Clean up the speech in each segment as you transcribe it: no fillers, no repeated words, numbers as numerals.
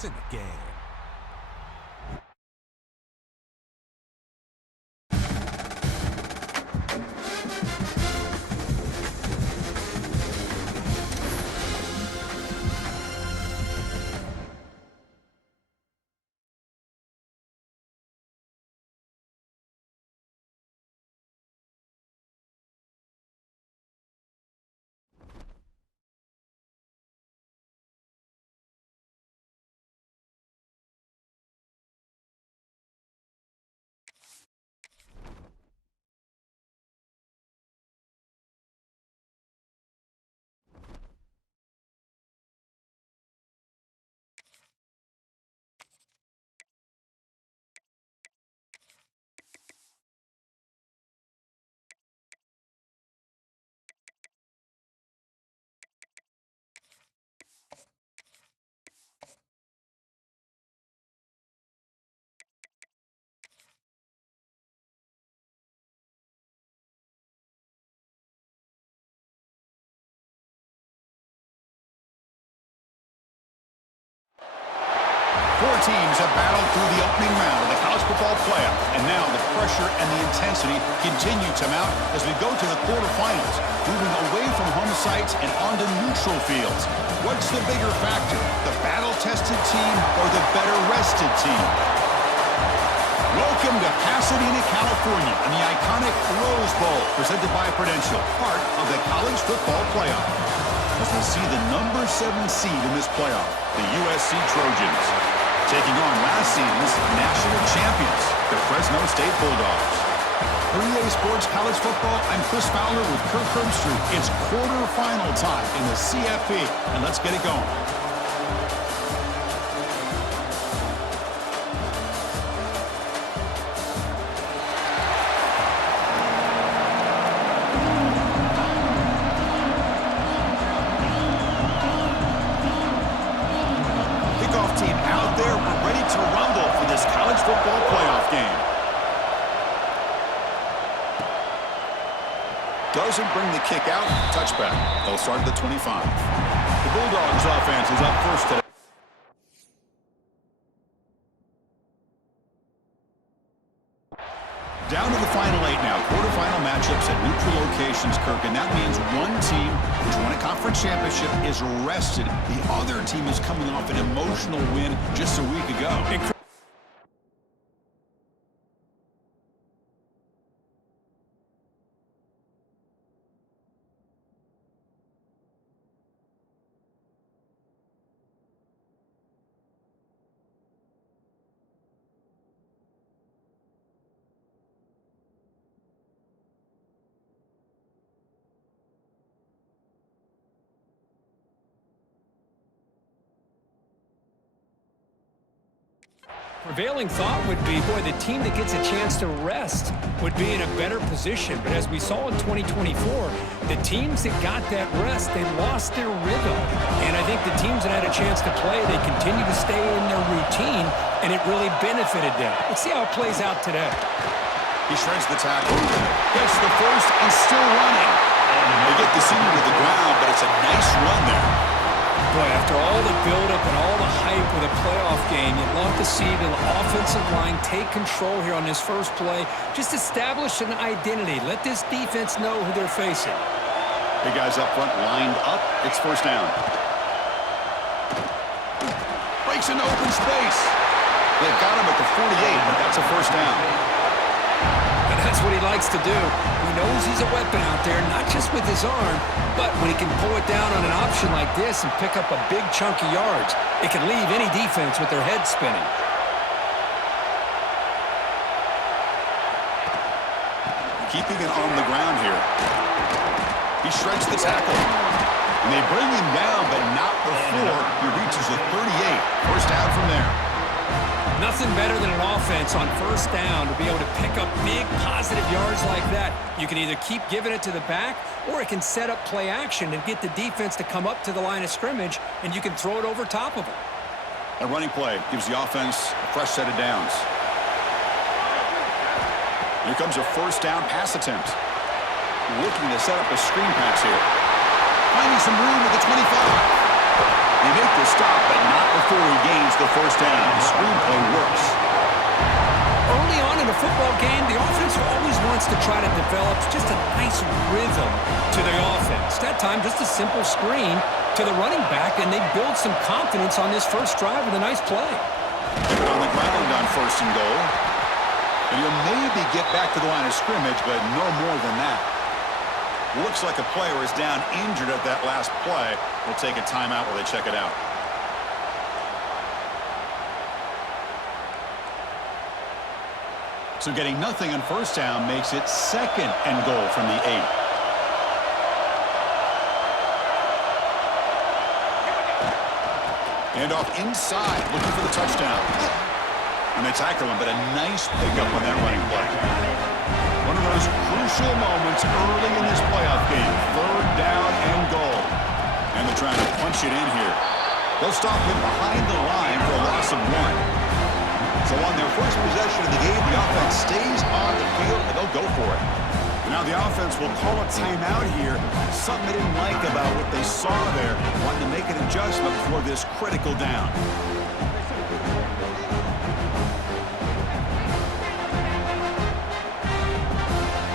It's in the game. Four teams have battled through the opening round of the college football playoff, and now the pressure and the intensity continue to mount as we go to the quarterfinals, moving away from home sites and onto neutral fields. What's the bigger factor, the battle-tested team or the better-rested team? Welcome to Pasadena, California, and the iconic Rose Bowl, presented by Prudential, part of the college football playoff. As we see the number 7 seed in this playoff, the USC Trojans, taking on last season's national champions, the Fresno State Bulldogs. For EA Sports College Football, I'm Chris Fowler with Kirk Herbstreit. It's quarterfinal time in the CFP, and let's get it going. Team out there, we're ready to rumble for this college football playoff game. Doesn't bring the kick out. Touchback. They'll start at the 25. The Bulldogs offense is up first today. Down to the final 8 now. Quarterfinal matchups at neutral locations, Kirk, and that means one team which won a conference championship is rested. The other team is coming off an emotional win just a week ago. Prevailing thought would be, boy, the team that gets a chance to rest would be in a better position. But as we saw in 2024, the teams that got that rest, they lost their rhythm. And I think the teams that had a chance to play, they continue to stay in their routine, and it really benefited them. Let's see how it plays out today. He shreds the tackle, gets the first, and still running. They get the senior to the ground, but it's a nice run there. Boy, after all the buildup and all the hype with a playoff game, you'd love to see the offensive line take control here on this first play. Just establish an identity. Let this defense know who they're facing. Big guys up front lined up. It's first down. Breaks into open space. They've got him at the 48, but that's a first down. And that's what he likes to do. He knows he's a weapon out there, not just with his arm, but when he can pull it down on an option like this and pick up a big chunk of yards, it can leave any defense with their head spinning. Keeping it on the ground here. He shreds the tackle. And they bring him down, but not before he reaches the 38. First down from there. Nothing better than an offense on first down to be able to pick up big positive yards like that. You can either keep giving it to the back, or it can set up play action and get the defense to come up to the line of scrimmage, and you can throw it over top of them. A running play gives the offense a fresh set of downs. Here comes a first down pass attempt. Looking to set up a screen pass here. Finding some room at the 25. They make the stop, but not before he gains the first down. The screenplay works. Early on in a football game, the offense always wants to try to develop just a nice rhythm to the offense. That time, just a simple screen to the running back, and they build some confidence on this first drive with a nice play. Keep it on the ground on 1st and goal. And you'll maybe get back to the line of scrimmage, but no more than that. Looks like a player is down injured at that last play. We'll take a timeout while they check it out. So getting nothing on 1st down makes it 2nd and goal from the 8. And off inside, looking for the touchdown. And they tackle him, but a nice pickup on that running play. One of those crucial moments early in this playoff game. 3rd down and goal. And they're trying to punch it in here. They'll stop him behind the line for a loss of 1. So on their first possession of the game, the offense stays on the field, and they'll go for it. And now the offense will call a timeout here. Something they didn't like about what they saw there. Wanting to make an adjustment for this critical down.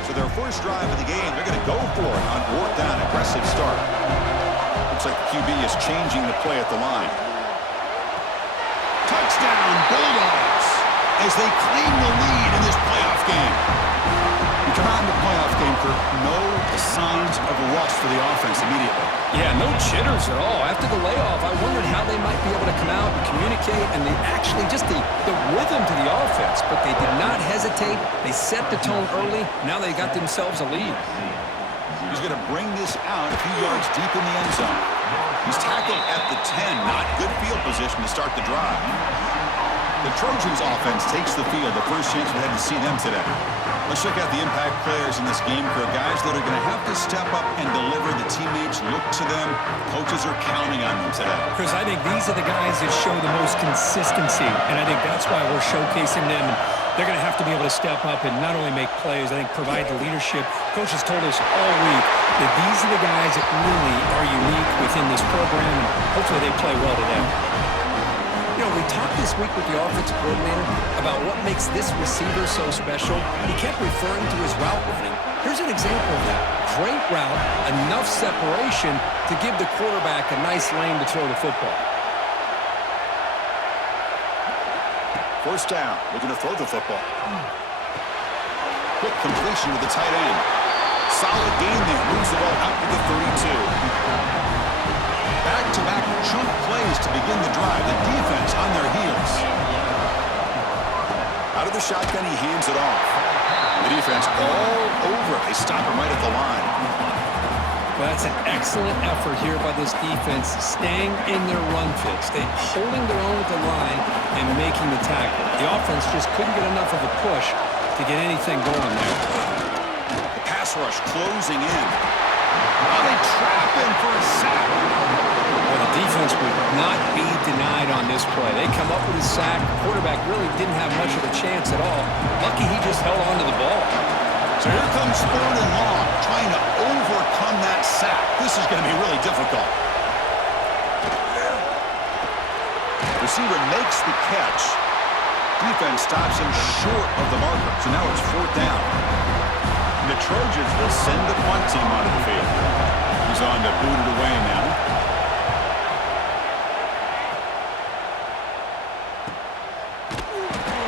So their first drive of the game, they're going to go for it on 4th down. Aggressive start. Looks like the QB is changing the play at the line. Touchdown, Bulldogs, as they claim the lead in this playoff game. We come out in the playoff game, Kirk, no signs of a rust for the offense immediately. Yeah, no jitters at all. After the layoff, I wondered how they might be able to come out and communicate, and they actually just the rhythm to the offense, but they did not hesitate. They set the tone early. Now they got themselves a lead. He's going to bring this out a few yards deep in the end zone. He's tackled at the 10. Not good field position to start the drive. The Trojans offense takes the field. The first chance we had to see them today. Let's check out the impact players in this game, Kirk. Guys that are going to have to step up and deliver. The teammates look to them. Coaches are counting on them today. Chris, I think these are the guys that show the most consistency, and I think that's why we're showcasing them. They're going to have to be able to step up and not only make plays, I think provide the leadership. Coaches told us all week that these are the guys that really are unique within this program, and hopefully they play well today. You know, we talked this week with the offensive coordinator about what makes this receiver so special. He kept referring to his route running. Here's an example of that. Great route, enough separation to give the quarterback a nice lane to throw the football. 1st down, looking to throw the football. Quick completion to the tight end. Solid gain there, moves the ball out to the 32. Back-to-back chunk plays to begin the drive. The defense on their heels. Out of the shotgun, he hands it off. The defense all over it. They stop him right at the line. Well, that's an excellent effort here by this defense, staying in their run fits. They holding their own at the line and making the tackle. The offense just couldn't get enough of a push to get anything going there. The pass rush closing in. Oh, they trap him for a sack. Well, the defense would not be denied on this play. They come up with a sack. The quarterback really didn't have much of a chance at all. Lucky he just held on to the ball. So here comes 3rd and long, trying to overcome that sack. This is going to be really difficult. Receiver makes the catch. Defense stops him short of the marker. So now it's 4th down. And the Trojans will send the punt team onto the field. He's on to boot it away now.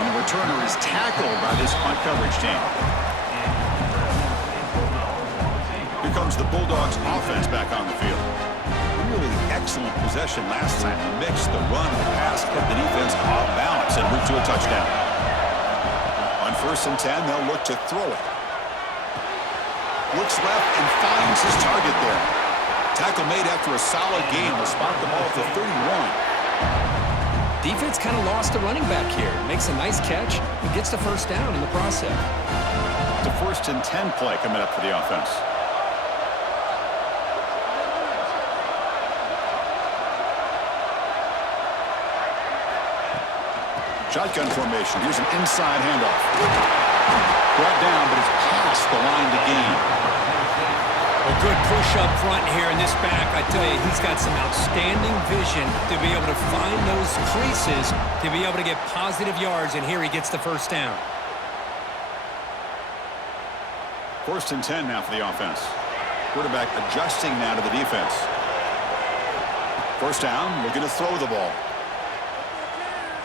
And the returner is tackled by this punt coverage team. Here comes the Bulldogs offense back on the field. Really excellent possession last time. The mix, the run, the pass, kept the defense off balance and moved to a touchdown. On 1st and 10, they'll look to throw it. Looks left and finds his target there. Tackle made after a solid gain. Will spot the ball at the 31. Defense kind of lost a running back here. Makes a nice catch and gets the 1st down in the process. The 1st and 10 play coming up for the offense. Shotgun formation. Here's an inside handoff. Brought down, but it's past the line to gain. Well, good push up front here in this back. I tell you, he's got some outstanding vision to be able to find those creases, to be able to get positive yards, and here he gets the first down. 1st and 10 now for the offense. Quarterback adjusting now to the defense. 1st down, looking to throw the ball.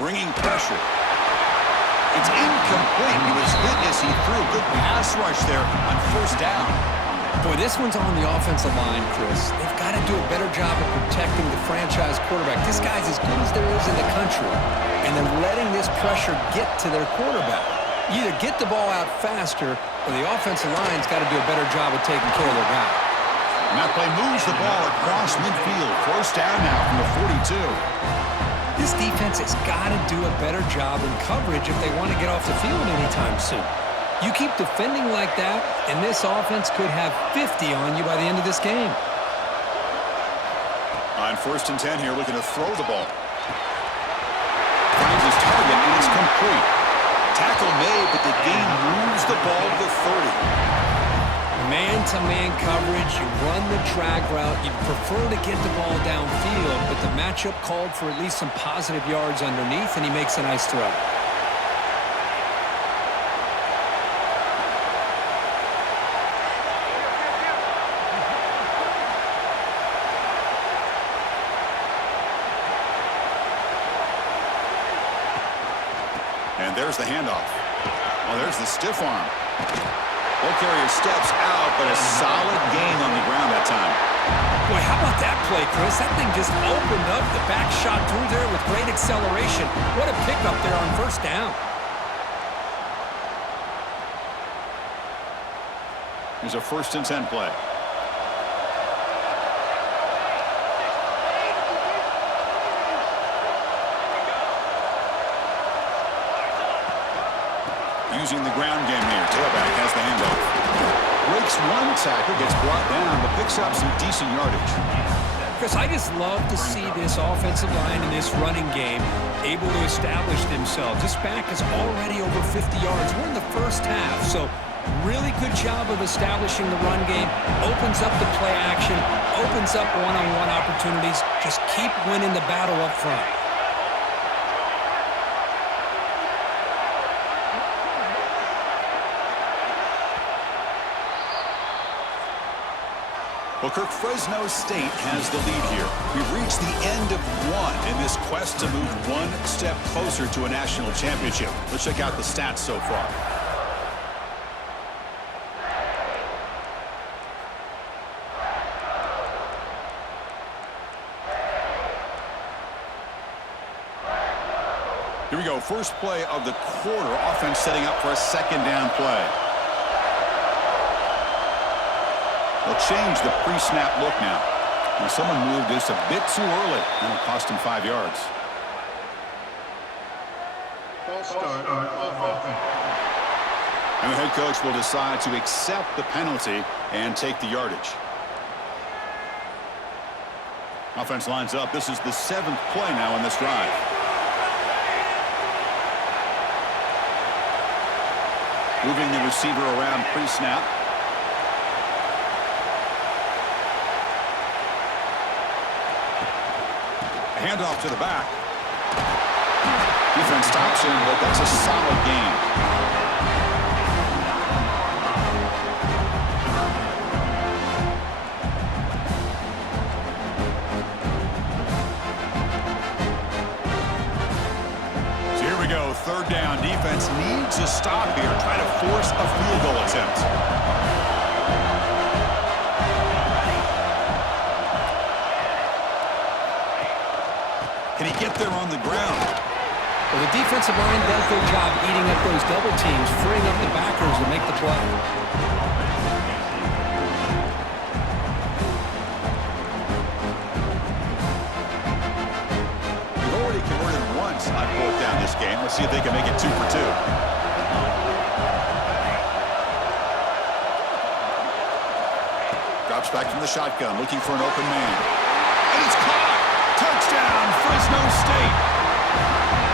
Bringing pressure. It's incomplete. He was hit as he threw. Good pass rush there on 1st down. Boy, this one's on the offensive line, Chris. They've got to do a better job of protecting the franchise quarterback. This guy's as good as there is in the country, and they're letting this pressure get to their quarterback. You either get the ball out faster, or the offensive line's got to do a better job of taking care of their guy. And that play moves the ball across midfield. 1st down now from the 42. This defense has got to do a better job in coverage if they want to get off the field anytime soon. You keep defending like that, and this offense could have 50 on you by the end of this game. On 1st and 10 here, looking to throw the ball. Finds his target, and it's complete. Tackle made, but the game moves the ball to the 30. Man-to-man coverage, you run the drag route, you prefer to get the ball downfield, but the matchup called for at least some positive yards underneath, and he makes a nice throw. And there's the handoff. Oh, there's the stiff arm. Ball carrier steps out, but a solid gain on the ground that time. Boy, how about that play, Chris? That thing just opened up. The back shot through there with great acceleration. What a pickup there on 1st down. Here's a 1st and 10 play. Using the ground game here. Tailback has the handoff. Breaks one tackle, gets brought down, but picks up some decent yardage. Chris, I just love to see this offensive line in this running game able to establish themselves. This back is already over 50 yards. We're in the 1st half, so really good job of establishing the run game. Opens up the play action, opens up one-on-one opportunities. Just keep winning the battle up front. Well, Kirk, Fresno State has the lead here. We've reached the end of one in this quest to move one step closer to a national championship. Let's check out the stats so far. Here we go. First play of the quarter. Offense setting up for a 2nd down play. They'll change the pre-snap look now. And someone moved this a bit too early. That'll cost him 5 yards. And the head coach will decide to accept the penalty and take the yardage. Offense lines up. This is the 7th play now in this drive. Moving the receiver around pre-snap. Handoff to the back. Defense stops him, but that's a solid gain. So here we go, 3rd down. Defense needs a stop here, try to force a field goal attempt. Can he get there on the ground? Well, the defensive line does their job eating up those double teams, freeing up the backers to make the play. They've already converted once on 4th down this game. Let's see if they can make it 2 for 2. Drops back from the shotgun, looking for an open man. And it's caught! Touchdown, Fresno State!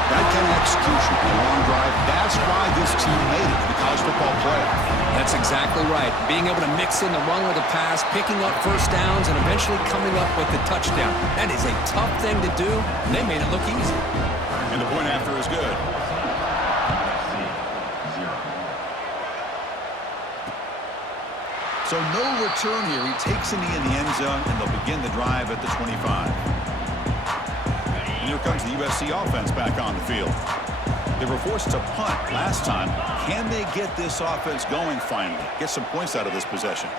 That kind of execution in a long drive, that's why this team made it to the college football playoff. That's exactly right. Being able to mix in the run with a pass, picking up first downs, and eventually coming up with the touchdown. That is a tough thing to do, and they made it look easy. And the point after is good. So no return here. He takes a knee in the end zone, and they'll begin the drive at the 25. And here comes the USC offense back on the field. They were forced to punt last time. Can they get this offense going finally? Get some points out of this possession.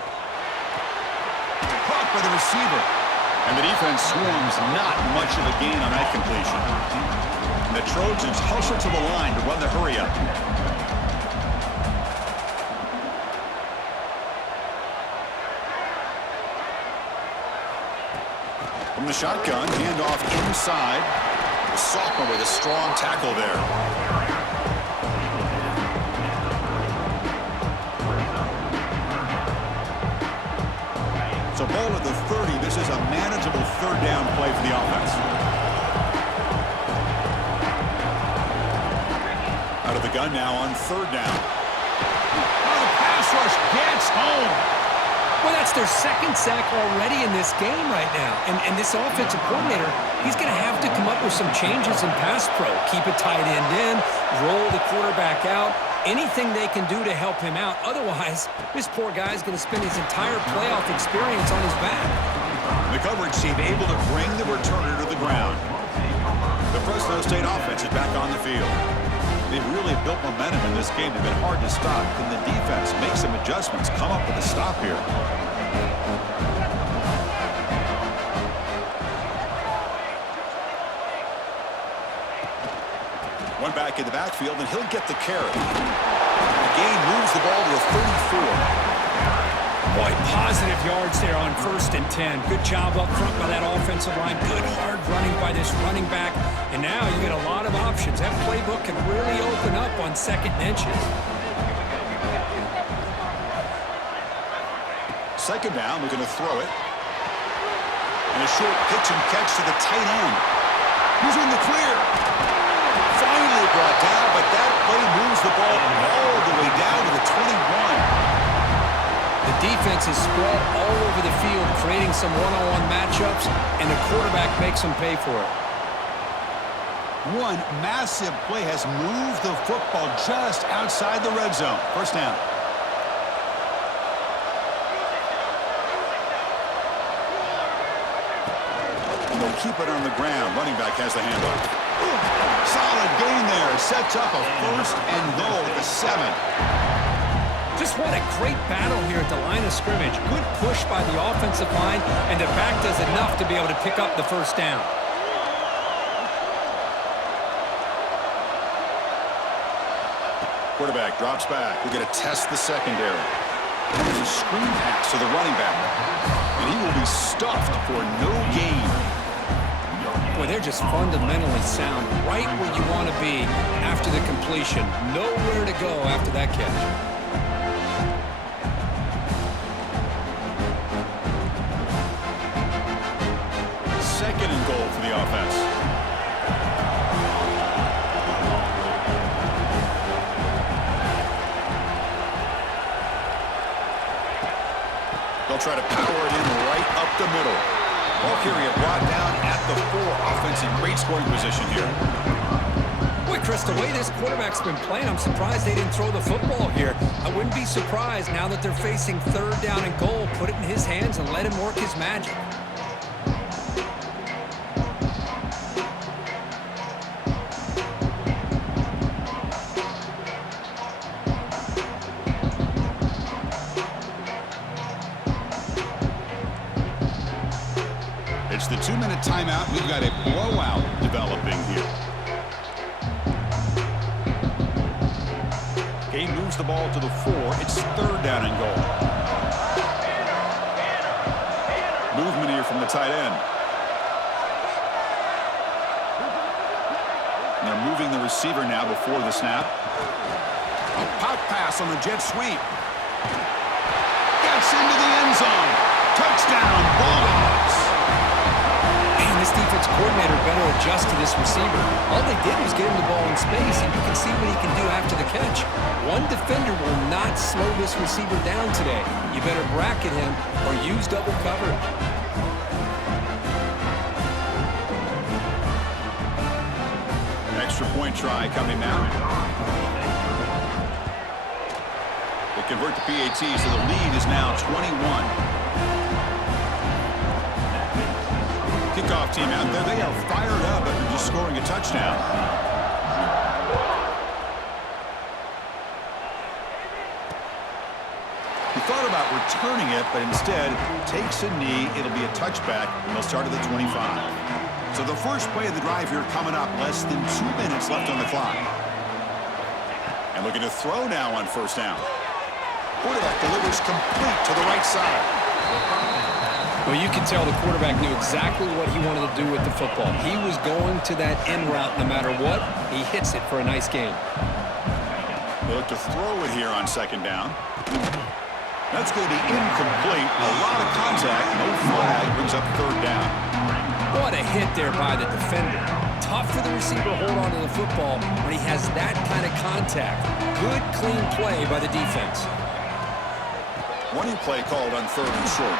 Caught by the receiver. And the defense swarms not much of a gain on that completion. And the Trojans hustle to the line to run the hurry up. From the shotgun, handoff inside. The sophomore with a strong tackle there. So ball at the 30. This is a manageable third down play for the offense. Out of the gun now on third down. Oh, the pass rush gets home. Well, that's their second sack already in this game right now. And this offensive coordinator, he's going to have to come up with some changes in pass pro. Keep a tight end in, roll the quarterback out, anything they can do to help him out. Otherwise, this poor guy's going to spend his entire playoff experience on his back. The coverage team able to bring the returner to the ground. The Fresno State offense is back on the field. They've really built momentum in this game. They've been hard to stop. Can the defense make some adjustments, come up with a stop here? One back in the backfield, and he'll get the carry. The gain moves the ball to the 34. Boy, positive yards there on 1st and 10. Good job up front by that offensive line. Good hard running by this running back. And now you get a lot of options. That playbook can really open up on 2nd and inches. 2nd down, we're going to throw it. And a short pitch and catch to the tight end. He's in the clear. Finally brought down, but that play moves the ball all the way down to the 21. The defense is spread all over the field, creating some one-on-one matchups, and the quarterback makes them pay for it. One massive play has moved the football just outside the red zone. 1st down. They'll keep it on the ground. Running back has the handoff. Solid gain there. Sets up a 1st and goal at the 7. Just what a great battle here at the line of scrimmage. Good push by the offensive line, and the back does enough to be able to pick up the 1st down. Quarterback drops back. We're going to test the secondary. There's a screen pass to the running back. And he will be stuffed for no gain. Boy, they're just fundamentally sound. Right where you want to be after the completion. Nowhere to go after that catch. 2nd and goal for the offense. They'll try to power it in right up the middle. Ball carrier brought down at the 4. Offense in great scoring position here. Boy, Chris, the way this quarterback's been playing, I'm surprised they didn't throw the football here. I wouldn't be surprised now that they're facing 3rd down and goal. Put it in his hands and let him work his magic. It's the 2-minute timeout. We've got a blowout developing here. Game moves the ball to the 4. It's 3rd down and goal. Movement here from the tight end. And they're moving the receiver now before the snap. A pop pass on the jet sweep. Gets into the end zone. Touchdown, Bulldogs. Man, this defense coordinator better adjust to this receiver. All they did was get him the ball in space, and you can see what he can do after the catch. One defender will not slow this receiver down today. You better bracket him or use double coverage. Extra point try coming now. They convert to PAT, so the lead is now 21. Kickoff team out there. They are fired up after just scoring a touchdown. He thought about returning it, but instead takes a knee. It'll be a touchback, and they'll start at the 25. So the first play of the drive here coming up, less than 2 minutes left on the clock. And looking to throw now on first down. Quarterback delivers complete to the right side. Well, you can tell the quarterback knew exactly what he wanted to do with the football. He was going to that in route no matter what. He hits it for a nice gain. They look to throw it here on second down. That's going to be incomplete. A lot of contact. No flag. Brings up third down. What a hit there by the defender. Tough for the receiver to hold on to the football when he has that kind of contact. Good, clean play by the defense. Running play called on third and short.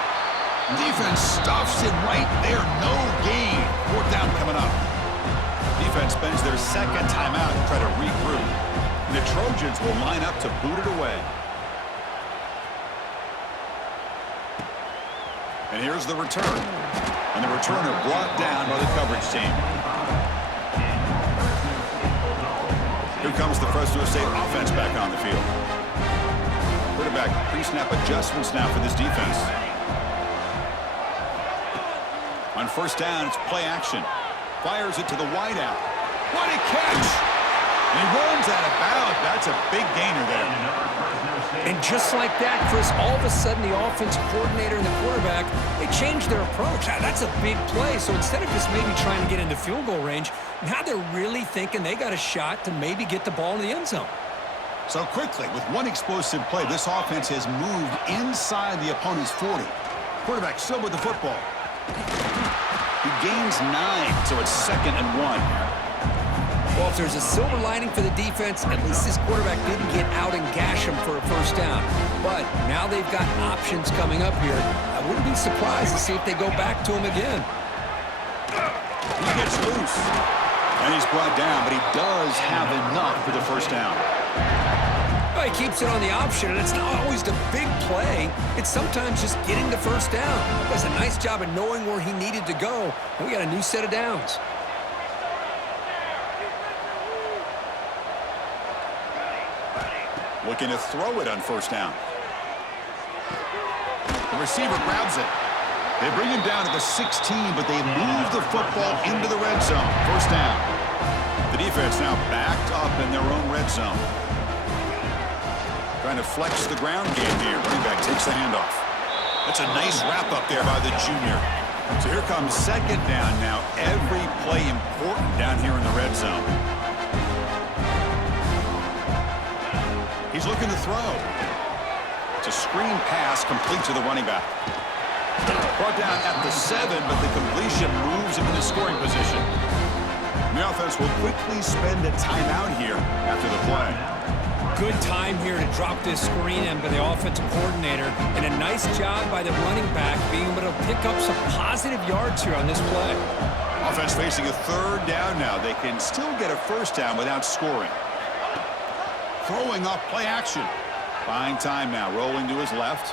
Defense stuffs it right there. No gain. Fourth down coming up. Defense spends their second timeout to try to regroup. And the Trojans will line up to boot it away. And here's the return. And the returner brought down by the coverage team. Here comes the Fresno State offense back on the field. Quarterback pre-snap adjustments now for this defense. On first down, it's play action. Fires it to the wideout. What a catch! And he runs out of bounds. That's a big gainer there. And just like that, Chris, all of a sudden the offensive coordinator and the quarterback, they changed their approach. That's a big play. So instead of just maybe trying to get into field goal range, now they're really thinking they got a shot to maybe get the ball in the end zone. So quickly, with one explosive play, this offense has moved inside the opponent's 40. Quarterback still with the football. He gains 9, so it's 2nd and 1. Well, if there's a silver lining for the defense, at least this quarterback didn't get out and gash him for a first down. But now they've got options coming up here. I wouldn't be surprised to see if they go back to him again. He gets loose. And he's brought down, but he does have enough for the first down. Well, he keeps it on the option, and it's not always the big play. It's sometimes just getting the first down. He does a nice job of knowing where he needed to go. And we got a new set of downs. Looking to throw it on first down. The receiver grabs it. They bring him down to the 16, but they move the football into the red zone. First down. The defense now backed up in their own red zone. Trying to flex the ground game here. Running back takes the handoff. That's a nice wrap up there by the junior. So here comes second down now. Every play important down here in the red zone. He's looking to throw. It's a screen pass complete to the running back. Brought down at the 7, but the completion moves him into scoring position. And the offense will quickly spend a timeout here after the play. Good time here to drop this screen in by the offensive coordinator, and a nice job by the running back being able to pick up some positive yards here on this play. Offense facing a third down now. They can still get a first down without scoring. Throwing off play action. Buying time now, rolling to his left.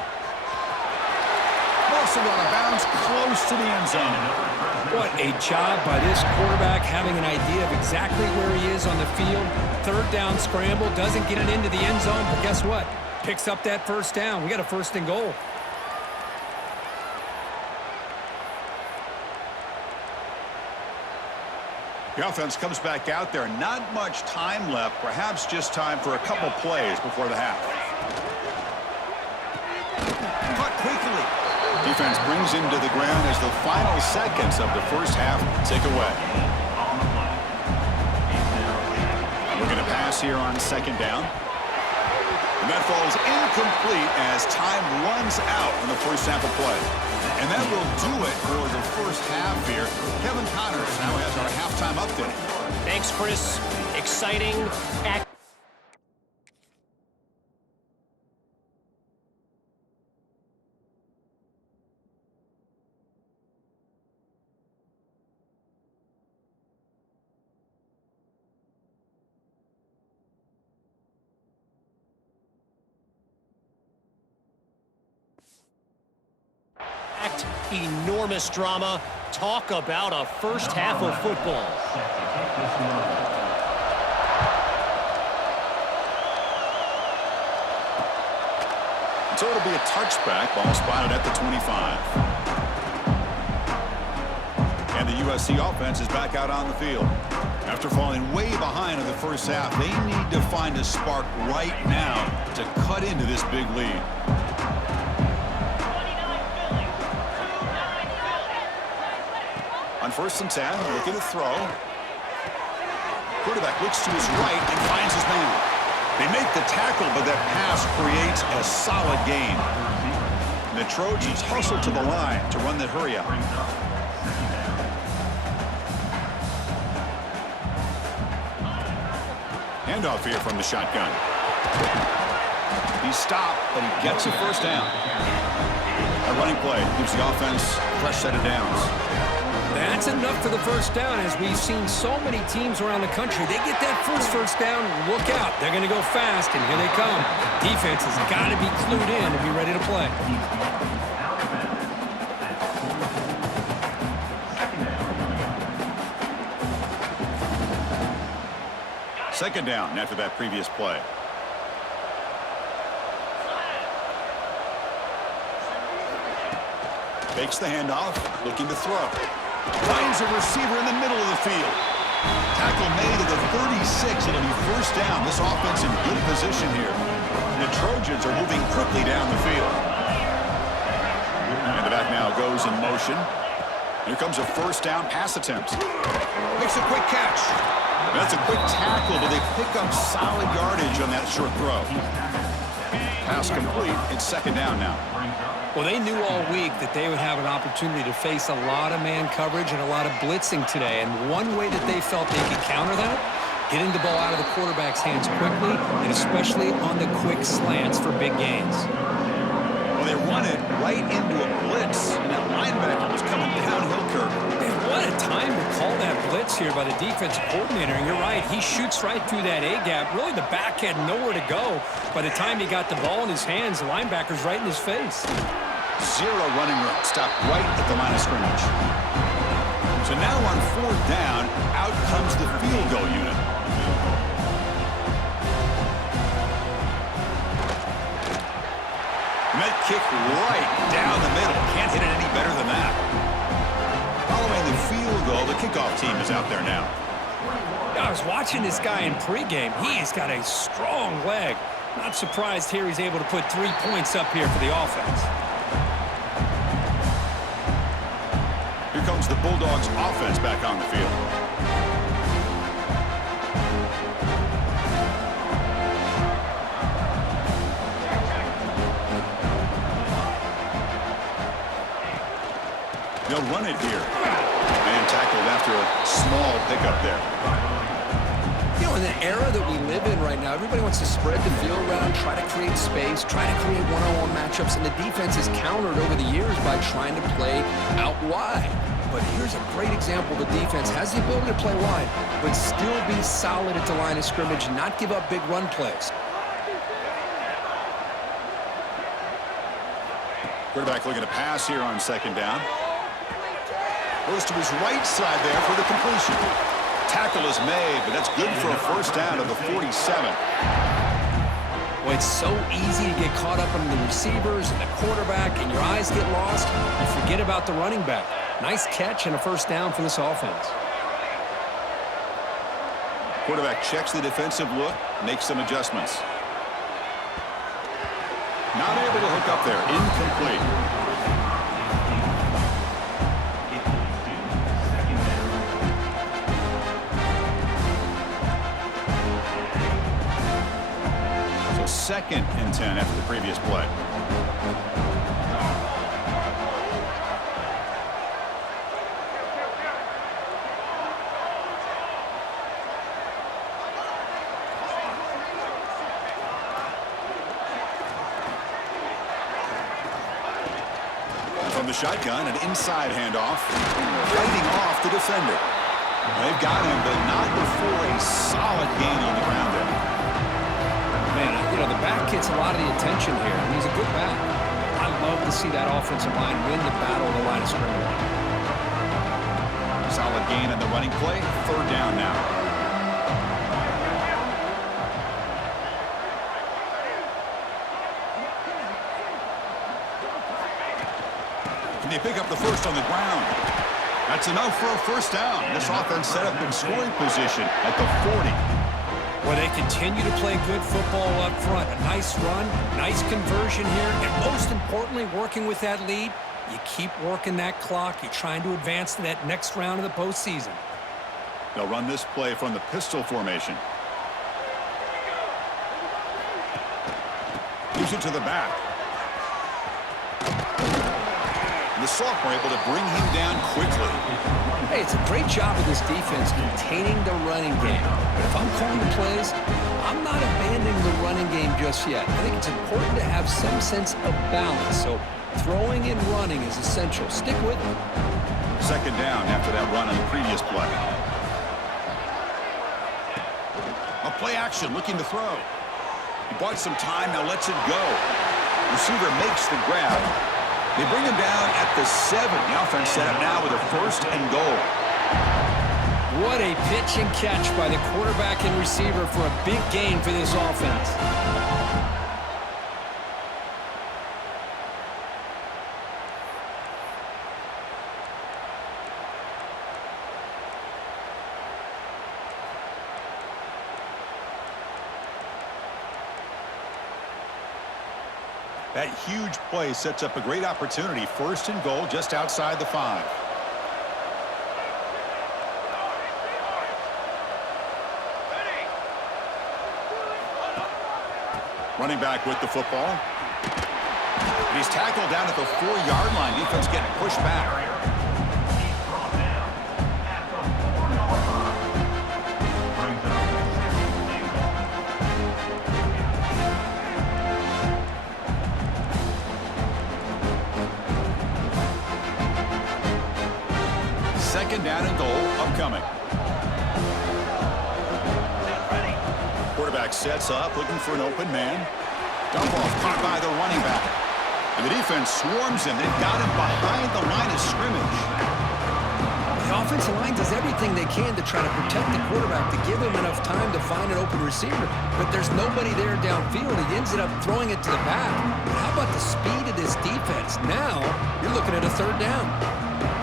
Also out of bounds, close to the end zone. What a job by this quarterback having an idea of exactly where he is on the field. Third down scramble, doesn't get it into the end zone, but guess what? Picks up that first down. We got a first and goal. The offense comes back out there. Not much time left. Perhaps just time for a couple plays before the half. Caught quickly. Defense brings him to the ground as the final seconds of the first half tick away. Looking to pass here on second down. And that falls incomplete as time runs out in the first half of play. And that will do it for the first half here. Kevin Connors now has our halftime update. Thanks, Chris. Exciting. Enormous drama. Talk about a first half of football. So it'll be a touchback. Ball spotted at the 25. And the USC offense is back out on the field. After falling way behind in the first half, they need to find a spark right now to cut into this big lead. On 1st and 10, looking to throw. Quarterback looks to his right and finds his man. They make the tackle, but that pass creates a solid gain. And the Trojans hustle to the line to run the hurry out. Handoff here from the shotgun. He's stopped, but he gets a first down. A running play gives the offense a fresh set of downs. That's enough for the first down. As we've seen so many teams around the country, they get that first down, look out. They're going to go fast, and here they come. Defense has got to be clued in to be ready to play. Second down after that previous play. Fakes the handoff, looking to throw. Finds a receiver in the middle of the field. Tackle made at the 36. It'll be first down. This offense in good position here. The Trojans are moving quickly down the field. And the back now goes in motion. Here comes a first down pass attempt. Makes a quick catch. That's a quick tackle, but they pick up solid yardage on that short throw. Pass complete. It's second down now. Well, they knew all week that they would have an opportunity to face a lot of man coverage and a lot of blitzing today. And one way that they felt they could counter that, getting the ball out of the quarterback's hands quickly, and especially on the quick slants for big gains. Well, they run it right into a blitz, and that linebacker was coming downhill curve. And what a time to call that blitz here by the defensive coordinator. And you're right, he shoots right through that A-gap. Really, the back had nowhere to go. By the time he got the ball in his hands, the linebacker's right in his face. Zero running room. Stopped right at the line of scrimmage. So now on fourth down, out comes the field goal unit. And that kick right down the middle. Can't hit it any better than that. Following the field goal, the kickoff team is out there now. I was watching this guy in pregame. He's got a strong leg. Not surprised here he's able to put 3 points up here for the offense. Here comes the Bulldogs offense back on the field. They'll run it here. And tackled after a small pickup there. You know, in the era that we live in right now, everybody wants to spread the field around, try to create space, try to create one-on-one matchups, and the defense is countered over the years by trying to play out wide. But here's a great example. The defense has the ability to play wide, but still be solid at the line of scrimmage and not give up big run plays. Quarterback looking to pass here on second down. Goes to his right side there for the completion. Tackle is made, but that's good for a first down of the 47. Well, it's so easy to get caught up in the receivers and the quarterback, and your eyes get lost. You forget about the running back. Nice catch and a first down for this offense. Quarterback checks the defensive look, makes some adjustments. Not able to hook up there. Incomplete. Second and 10 after the previous play. From the shotgun, an inside handoff. Fighting off the defender. They've got him, but not before a solid gain on the ground there. Man, you know, the back gets a lot of the attention here, and he's a good back. I love to see that offensive line win the battle of the line of scrimmage. Solid gain on the running play. Third down now. Can they pick up the first on the ground? That's enough for a first down. This offense set up in scoring position at the 40. Well, they continue to play good football up front. A nice run, nice conversion here, and most importantly, working with that lead, you keep working that clock. You're trying to advance to that next round of the postseason. They'll run this play from the pistol formation. Moves it to the back. And the sophomore able to bring him down quickly. Hey, it's a great job of this defense containing the running game. But if I'm calling the plays, I'm not abandoning the running game just yet. I think it's important to have some sense of balance. So throwing and running is essential. Stick with it. Second down after that run on the previous play. A play action looking to throw. He bought some time, now lets it go. Receiver makes the grab. They bring him down at the 7. The offense set up now with a first and goal. What a pitch and catch by the quarterback and receiver for a big gain for this offense. That huge play sets up a great opportunity. First and goal just outside the 5. Running back with the football. And he's tackled down at the 4-yard line. Defense getting pushed back. Second down and goal upcoming. Quarterback sets up, looking for an open man. Dump off caught by the running back. And the defense swarms him. They've got him behind the line of scrimmage. The offensive line does everything they can to try to protect the quarterback, to give him enough time to find an open receiver. But there's nobody there downfield. He ends up throwing it to the back. But how about the speed of this defense? Now you're looking at a third down.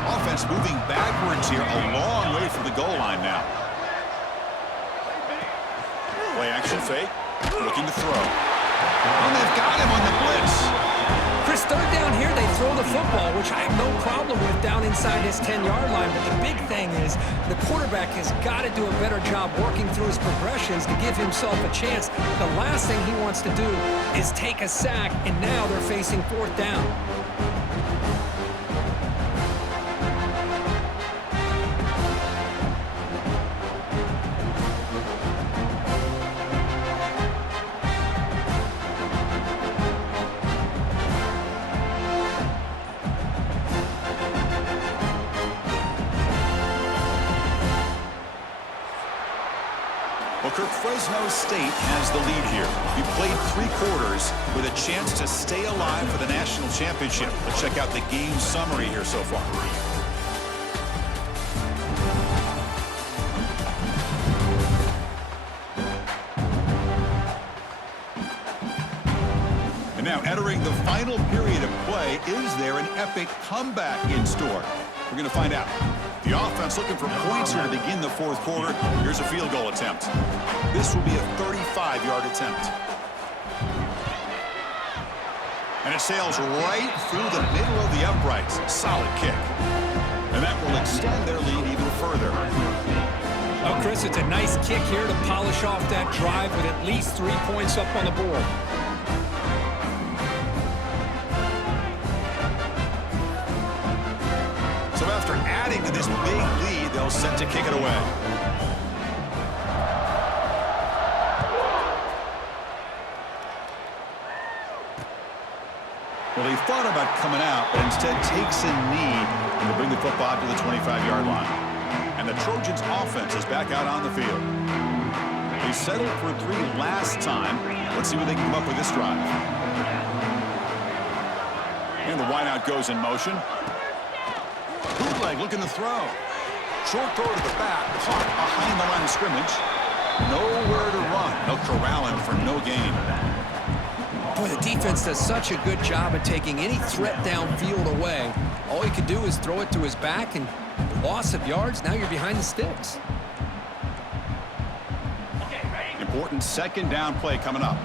Offense moving backwards here, a long way from the goal line now. Play action fake, looking to throw. And they've got him on the blitz. Chris, third down here, they throw the football, which I have no problem with down inside his 10-yard line. But the big thing is the quarterback has got to do a better job working through his progressions to give himself a chance. The last thing he wants to do is take a sack, and now they're facing fourth down. Fresno State has the lead here. We played 3 quarters with a chance to stay alive for the national championship. Let's check out the game summary here so far. And now entering the final period of play, is there an epic comeback in store? We're going to find out. The offense looking for points here to begin the fourth quarter. Here's a field goal attempt. This will be a 35-yard attempt. And it sails right through the middle of the uprights. Solid kick. And that will extend their lead even further. Oh, Chris, it's a nice kick here to polish off that drive with at least 3 points up on the board. So after adding to this big lead, they'll set to kick it away. Well, he thought about coming out, but instead takes a knee to bring the football to the 25-yard line. And the Trojans' offense is back out on the field. They settled for 3 last time. Let's see what they can come up with this drive. And the wideout goes in motion. Bootleg looking to throw. Short throw to the back, caught behind the line of scrimmage. Nowhere to run. They'll corral him for no gain. Boy, the defense does such a good job of taking any threat downfield away. All he could do is throw it to his back, and loss of yards, now you're behind the sticks. Important second down play coming up.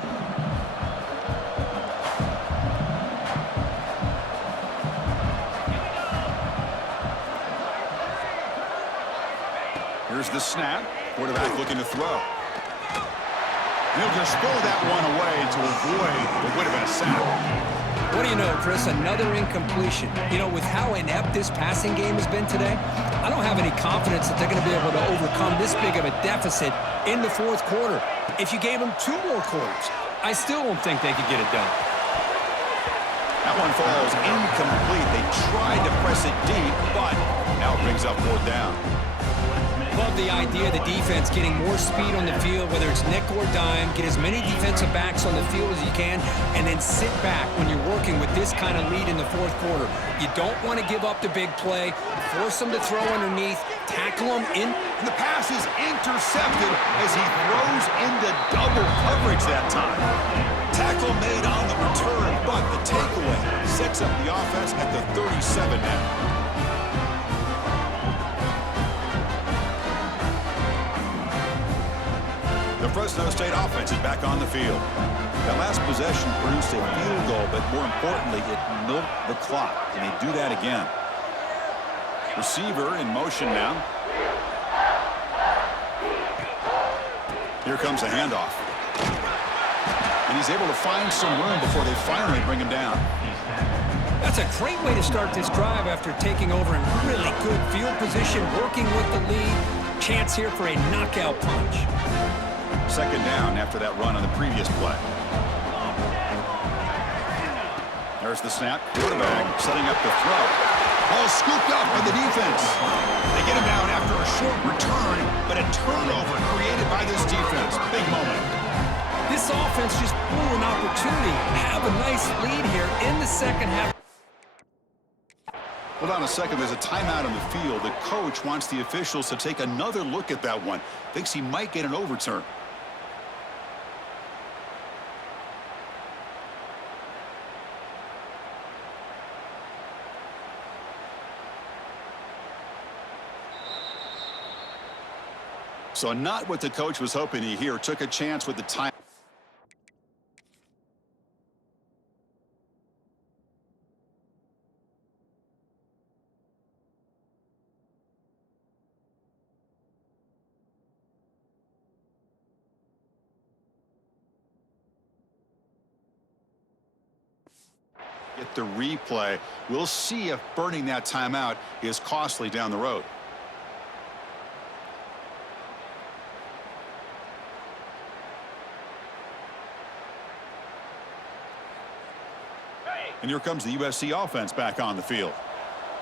Here's the snap. Quarterback looking to throw. He'll just throw that one away to avoid what would have been a sack. What do you know, Chris? Another incompletion. You know, with how inept this passing game has been today, I don't have any confidence that they're going to be able to overcome this big of a deficit in the fourth quarter. If you gave them 2 more quarters, I still don't think they could get it done. That one falls incomplete. They tried to press it deep, but now it brings up 4th down. Love the idea of the defense getting more speed on the field, whether it's nickel or dime, get as many defensive backs on the field as you can, and then sit back when you're working with this kind of lead in the fourth quarter. You don't want to give up the big play, force them to throw underneath, tackle them in. And the pass is intercepted as he throws into double coverage that time. Tackle made on the return, but the takeaway sets up the offense at the 37 now. The Fresno State offense is back on the field. That last possession produced a field goal, but more importantly, it milked the clock, and they do that again. Receiver in motion now. Here comes the handoff. And he's able to find some room before they finally bring him down. That's a great way to start this drive after taking over in really good field position, working with the lead. Chance here for a knockout punch. Second down after that run on the previous play. There's the snap. Quarterback setting up the throw. Ball scooped up by the defense. They get him down after a short return, but a turnover created by this defense. Big moment. This offense just blew an opportunity. Have a nice lead here in the second half. Hold on a second. There's a timeout on the field. The coach wants the officials to take another look at that one. Thinks he might get an overturn. So not what the coach was hoping to hear. Took a chance with the time. Get the replay. We'll see if burning that timeout is costly down the road. And here comes the USC offense back on the field.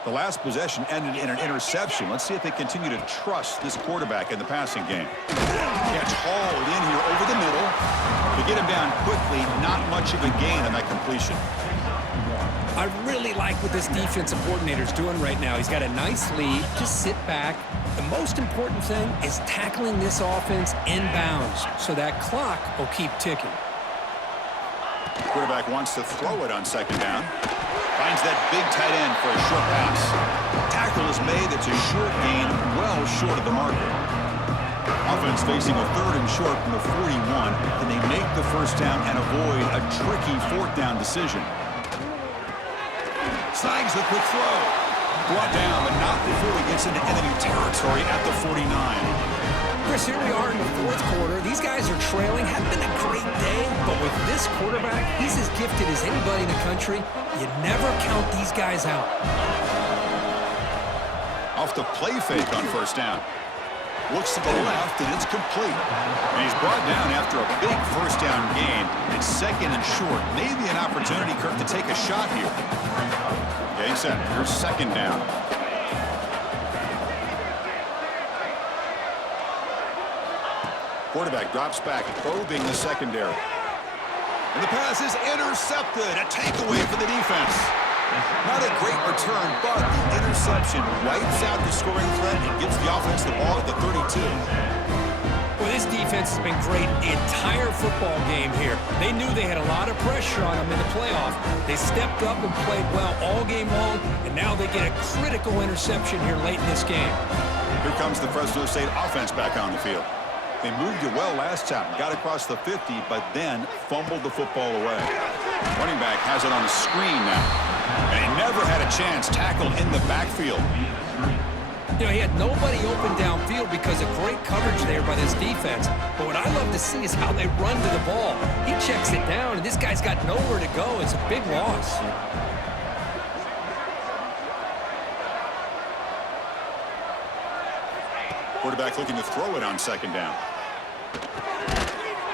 The last possession ended in an interception. Let's see if they continue to trust this quarterback in the passing game. Catch hauled in here over the middle. To get him down quickly, not much of a gain on that completion. I really like what this defensive coordinator is doing right now. He's got a nice lead. Just sit back. The most important thing is tackling this offense inbounds so that clock will keep ticking. Quarterback wants to throw it on second down. Finds that big tight end for a short pass. Tackle is made. That's a short gain, well short of the marker. Offense facing a 3rd and short from the 41. Can they make the first down and avoid a tricky 4th down decision? Snigs the quick throw. Brought down, but not before he gets into enemy territory at the 49. Chris, here we are in the fourth quarter. These guys are trailing. Hadn't been a great day, but with this quarterback, he's as gifted as anybody in the country. You never count these guys out. Off the play fake on first down. Looks to the left, and it's complete. And he's brought down after a big first down gain. It's second and short. Maybe an opportunity, Kirk, to take a shot here. Okay, set. Here's second down. Quarterback drops back, probing the secondary. And the pass is intercepted. A takeaway for the defense. Not a great return, but the interception wipes out the scoring threat and gives the offense the ball at the 32. Well, this defense has been great the entire football game here. They knew they had a lot of pressure on them in the playoff. They stepped up and played well all game long, and now they get a critical interception here late in this game. Here comes the Fresno State offense back on the field. They moved it well last time, got across the 50, but then fumbled the football away. Running back has it on the screen now. And he never had a chance tackled in the backfield. You know, he had nobody open downfield because of great coverage there by this defense. But what I love to see is how they run to the ball. He checks it down, and this guy's got nowhere to go. It's a big loss. Quarterback looking to throw it on second down.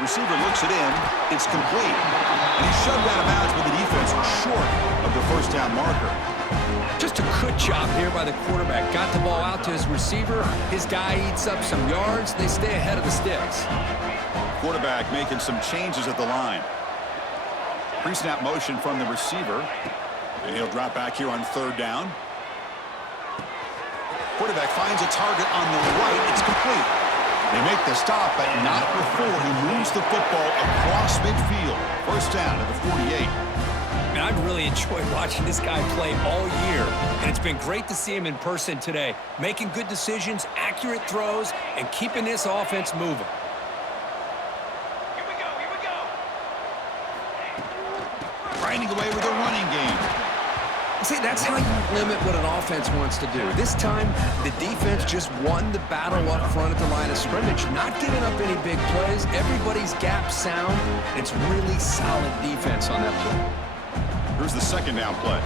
Receiver looks it in. It's complete. And he's shoved out of bounds with the defense short of the first down marker. Just a good job here by the quarterback. Got the ball out to his receiver. His guy eats up some yards. They stay ahead of the sticks. Quarterback making some changes at the line. Pre-snap motion from the receiver. And he'll drop back here on third down. Quarterback finds a target on the right. It's complete. They make the stop, but not before he moves the football across midfield. First down at the 48. And I've really enjoyed watching this guy play all year, and it's been great to see him in person today, making good decisions, accurate throws, and keeping this offense moving. Here we go. Grinding away with a running game. See, that's how you limit what an offense wants to do. This time, the defense just won the battle up front at the line of scrimmage, not giving up any big plays. Everybody's gap sound. It's really solid defense on that play. Here's the second down play.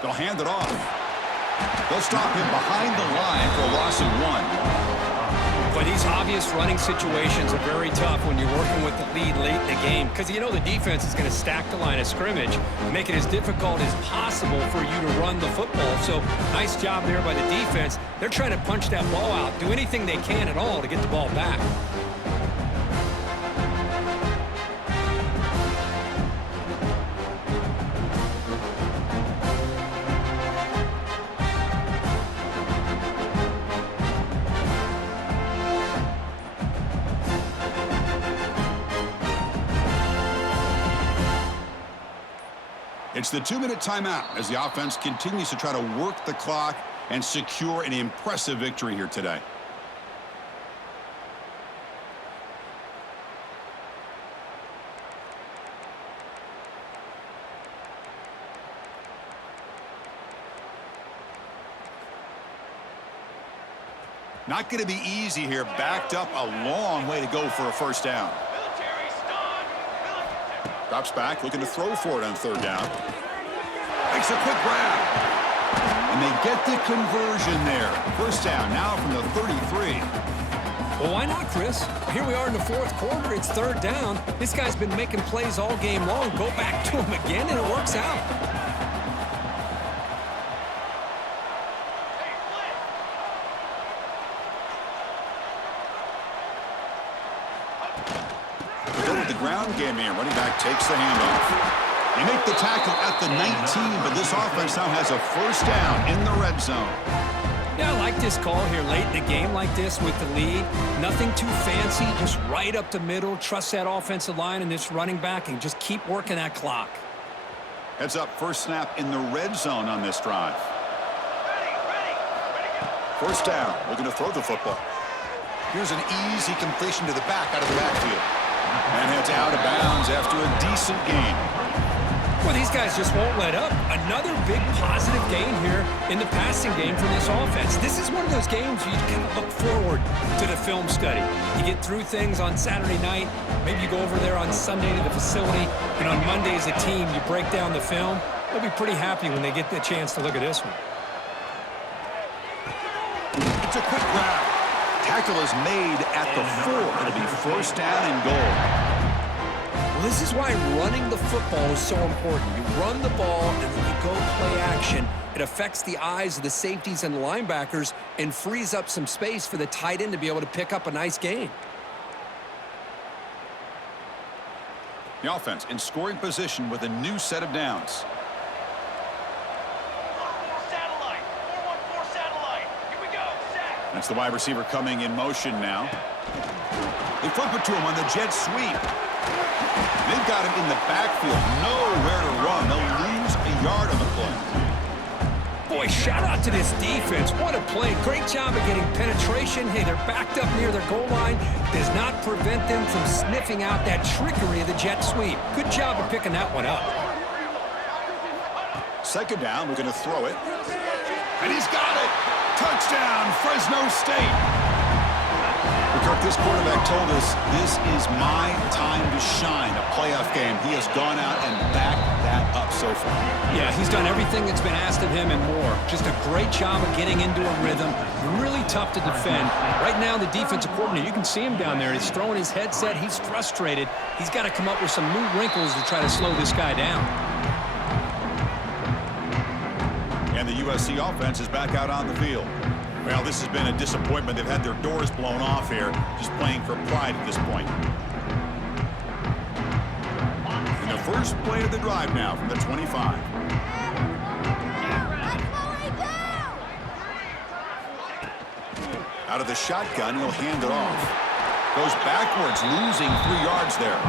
They'll hand it off. They'll stop him behind the line for a loss of 1. But these obvious running situations are very tough when you're working with the lead late in the game because you know the defense is going to stack the line of scrimmage, make it as difficult as possible for you to run the football. So nice job there by the defense. They're trying to punch that ball out, do anything they can at all to get the ball back. It's the 2-minute timeout as the offense continues to try to work the clock and secure an impressive victory here today. Not going to be easy here. Backed up a long way to go for a first down. Drops back, looking to throw for it on third down. Makes a quick grab. And they get the conversion there. First down now from the 33. Well, why not, Chris? Here we are in the fourth quarter. It's third down. This guy's been making plays all game long. Go back to him again, and it works out. Ground game here. Running back takes the handoff. They make the tackle at the 19, but this offense now has a first down in the red zone. Yeah, I like this call here late in the game like this with the lead. Nothing too fancy, just right up the middle. Trust that offensive line and this running back and just keep working that clock. Heads up, first snap in the red zone on this drive. First down, looking to throw the football. Here's an easy completion to the back out of the backfield. And heads out of bounds after a decent gain. Well, these guys just won't let up. Another big positive gain here in the passing game from this offense. This is one of those games you kind of look forward to the film study. You get through things on Saturday night. Maybe you go over there on Sunday to the facility, and on Monday as a team, you break down the film. They'll be pretty happy when they get the chance to look at this one. It's a quick grab. Tackle is made at the 4. It'll be first down and goal. Well, this is why running the football is so important. You run the ball, and then you go play action. It affects the eyes of the safeties and linebackers and frees up some space for the tight end to be able to pick up a nice gain. The offense in scoring position with a new set of downs. That's the wide receiver coming in motion now. They flip it to him on the jet sweep. They've got him in the backfield. Nowhere to run. They'll lose a yard on the play. Boy, shout out to this defense. What a play. Great job of getting penetration. Hey, they're backed up near their goal line. Does not prevent them from sniffing out that trickery of the jet sweep. Good job of picking that one up. Second down, we're going to throw it. And he's got it. Touchdown, Fresno State. Kirk, this quarterback told us this is my time to shine, a playoff game. He has gone out and backed that up so far. Yeah, he's done everything that's been asked of him and more. Just a great job of getting into a rhythm. Really tough to defend. Right now, the defensive coordinator, you can see him down there. He's throwing his headset. He's frustrated. He's got to come up with some new wrinkles to try to slow this guy down. And the USC offense is back out on the field. Well, this has been a disappointment. They've had their doors blown off here, just playing for pride at this point. And the first play of the drive now from the 25. Out of the shotgun, he'll hand it off. Goes backwards, losing 3 yards there.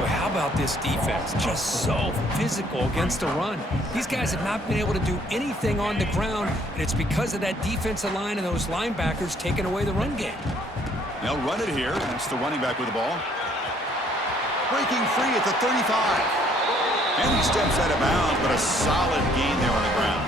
Boy, how about this defense? Just so physical against the run. These guys have not been able to do anything on the ground, and it's because of that defensive line and those linebackers taking away the run game. They'll run it here. That's the running back with the ball. Breaking free at the 35. And he steps out of bounds, but a solid gain there on the ground.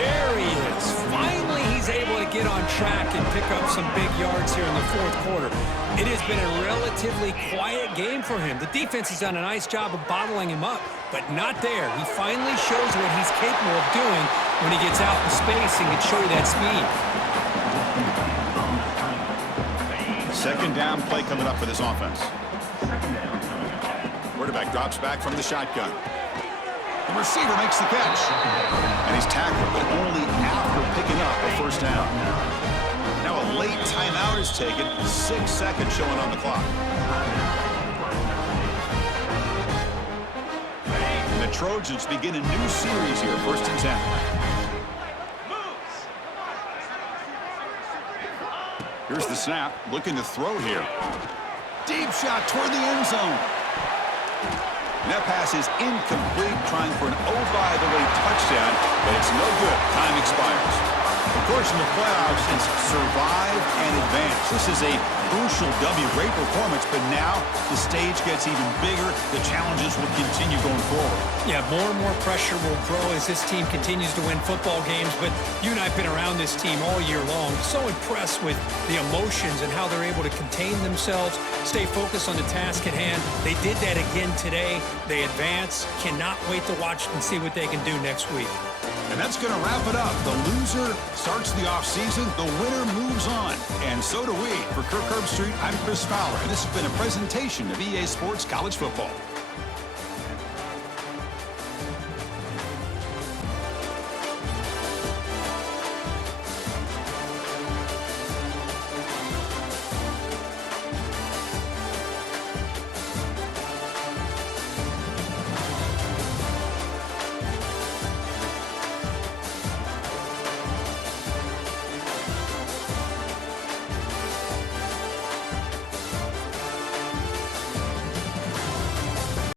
There he is. Finally, he's able to get on track and pick up some big yards here in the fourth quarter. It has been a relatively quiet game for him. The defense has done a nice job of bottling him up, but not there. He finally shows what he's capable of doing when he gets out in space and can show you that speed. Second down play coming up for this offense. Quarterback drops back from the shotgun. The receiver makes the catch. And he's tackled, but only after picking up a first down. Now a late timeout is taken. 6 seconds showing on the clock. And the Trojans begin a new series here. 1st and 10. Here's the snap. Looking to throw here. Deep shot toward the end zone. And that pass is incomplete, trying for an oh-by-the-way touchdown, but it's no good. Time expires. Of course, in the playoffs, it's survive and advance. This is a crucial W. Great performance, but now the stage gets even bigger. The challenges will continue going forward. Yeah, more and more pressure will grow as this team continues to win football games, but you and I have been around this team all year long. So impressed with the emotions and how they're able to contain themselves, stay focused on the task at hand. They did that again today. They advance. Cannot wait to watch and see what they can do next week. And that's going to wrap it up. The loser starts the offseason. The winner moves on. And so do we. For Kirk Herbstreit, I'm Chris Fowler. And this has been a presentation of EA Sports College Football.